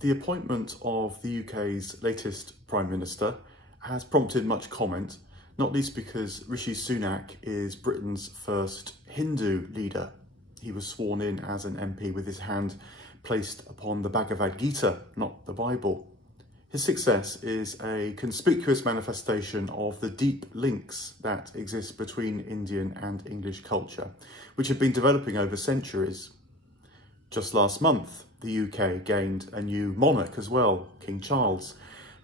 The appointment of the UK's latest Prime Minister has prompted much comment, not least because Rishi Sunak is Britain's first Hindu leader. He was sworn in as an MP with his hand placed upon the Bhagavad Gita, not the Bible. His success is a conspicuous manifestation of the deep links that exist between Indian and English culture, which have been developing over centuries. Just last month, the UK gained a new monarch as well, King Charles,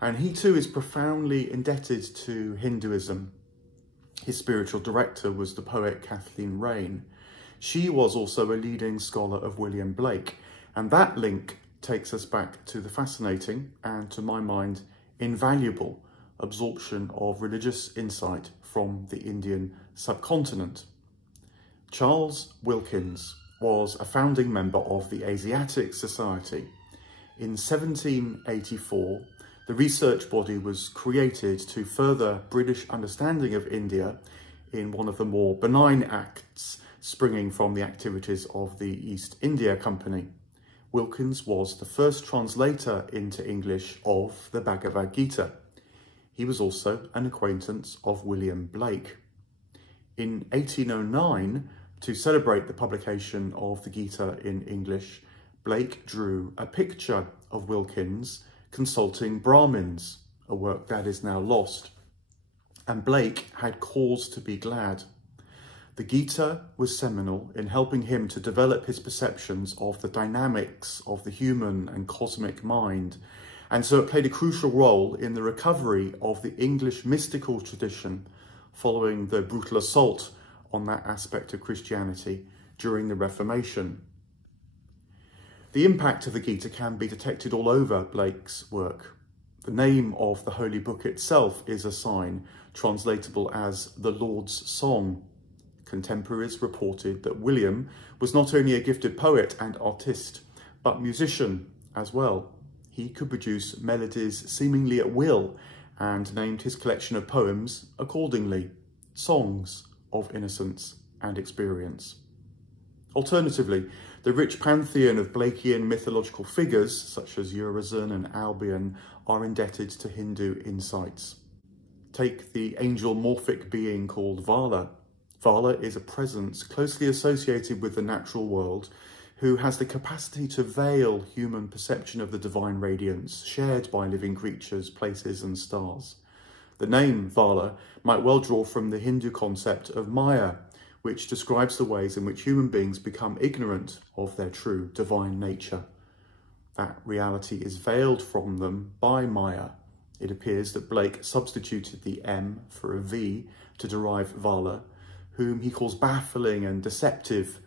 and he too is profoundly indebted to Hinduism. His spiritual director was the poet Kathleen Raine. She was also a leading scholar of William Blake, and that link takes us back to the fascinating and, to my mind, invaluable absorption of religious insight from the Indian subcontinent. Charles Wilkins was a founding member of the Asiatic Society. In 1784, the research body was created to further British understanding of India in one of the more benign acts springing from the activities of the East India Company. Wilkins was the first translator into English of the Bhagavad Gita. He was also an acquaintance of William Blake. In 1809, to celebrate the publication of the Gita in English, Blake drew a picture of Wilkins consulting Brahmins, a work that is now lost. And Blake had cause to be glad. The Gita was seminal in helping him to develop his perceptions of the dynamics of the human and cosmic mind, and so it played a crucial role in the recovery of the English mystical tradition following the brutal assault on that aspect of Christianity during the Reformation. The impact of the Gita can be detected all over Blake's work. The name of the holy book itself is a sign, translatable as the Lord's Song. Contemporaries reported that William was not only a gifted poet and artist, but musician as well. He could produce melodies seemingly at will and named his collection of poems accordingly, Songs of Innocence and Experience. Alternatively, the rich pantheon of Blakean mythological figures, such as Urizen and Albion, are indebted to Hindu insights. Take the angel-morphic being called Vala. Vala is a presence closely associated with the natural world who has the capacity to veil human perception of the divine radiance shared by living creatures, places and stars. The name Vala might well draw from the Hindu concept of Maya, which describes the ways in which human beings become ignorant of their true divine nature. That reality is veiled from them by Maya. It appears that Blake substituted the M for a V to derive Vala, whom he calls baffling and deceptive,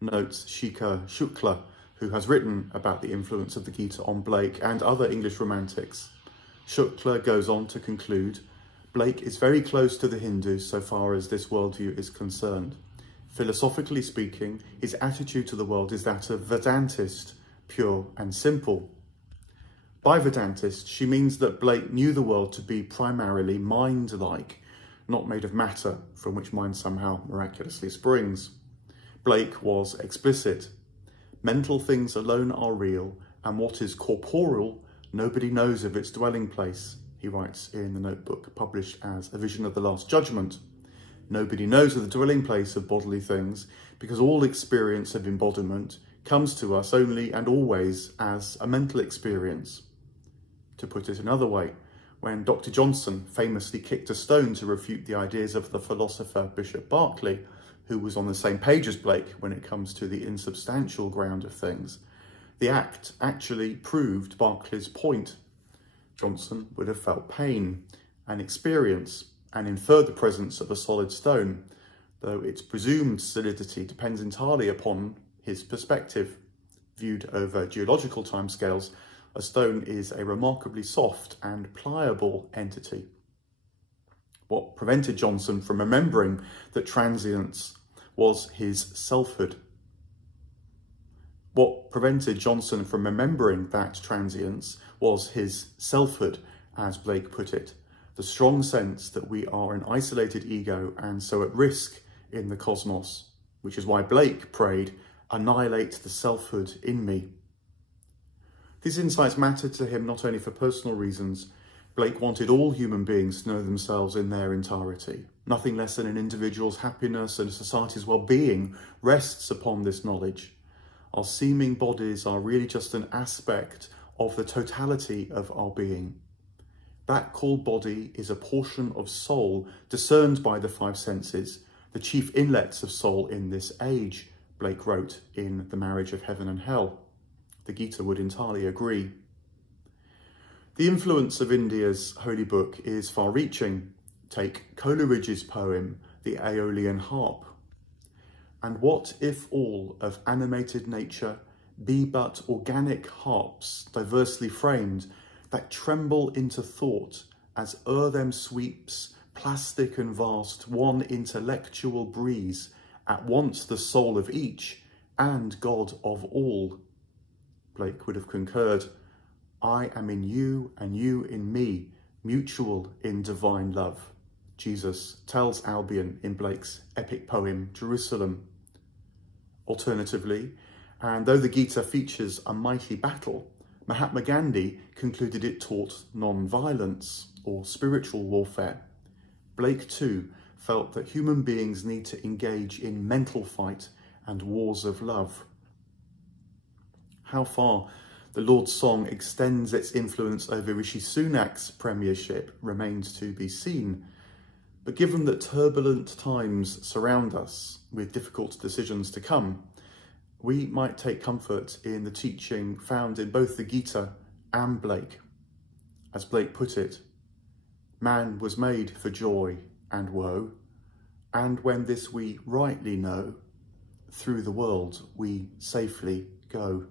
notes Shikha Shukla, who has written about the influence of the Gita on Blake and other English romantics. Shukla goes on to conclude, Blake is very close to the Hindus so far as this worldview is concerned. Philosophically speaking, his attitude to the world is that of Vedantist, pure and simple. By Vedantist, she means that Blake knew the world to be primarily mind-like, not made of matter, from which mind somehow miraculously springs. Blake was explicit. Mental things alone are real, and what is corporeal, nobody knows of its dwelling place, he writes in the notebook published as A Vision of the Last Judgment. Nobody knows of the dwelling place of bodily things, because all experience of embodiment comes to us only and always as a mental experience. To put it another way, when Dr. Johnson famously kicked a stone to refute the ideas of the philosopher Bishop Berkeley, who was on the same page as Blake when it comes to the insubstantial ground of things, the act actually proved Berkeley's point. Johnson would have felt pain and experience and inferred the presence of a solid stone, though its presumed solidity depends entirely upon his perspective. Viewed over geological timescales, a stone is a remarkably soft and pliable entity. What prevented Johnson from remembering that transience was his selfhood? What prevented Johnson from remembering that transience was his selfhood, as Blake put it, the strong sense that we are an isolated ego and so at risk in the cosmos, which is why Blake prayed, "Annihilate the selfhood in me." These insights mattered to him not only for personal reasons. Blake wanted all human beings to know themselves in their entirety. Nothing less than an individual's happiness and a society's well-being rests upon this knowledge. Our seeming bodies are really just an aspect of the totality of our being. That called body is a portion of soul discerned by the five senses, the chief inlets of soul in this age, Blake wrote in The Marriage of Heaven and Hell. The Gita would entirely agree. The influence of India's holy book is far-reaching. Take Coleridge's poem, The Aeolian Harp. And what if all of animated nature be but organic harps, diversely framed, that tremble into thought as o'er them sweeps, plastic and vast, one intellectual breeze, at once the soul of each and God of all? Blake would have concurred, I am in you and you in me, mutual in divine love. Jesus tells Albion in Blake's epic poem, Jerusalem. Alternatively, and though the Gita features a mighty battle, Mahatma Gandhi concluded it taught non-violence or spiritual warfare. Blake too felt that human beings need to engage in mental fight and wars of love. How far the Lord's Song extends its influence over Rishi Sunak's premiership remains to be seen. But given that turbulent times surround us with difficult decisions to come, we might take comfort in the teaching found in both the Gita and Blake. As Blake put it, man was made for joy and woe, and when this we rightly know, through the world we safely go.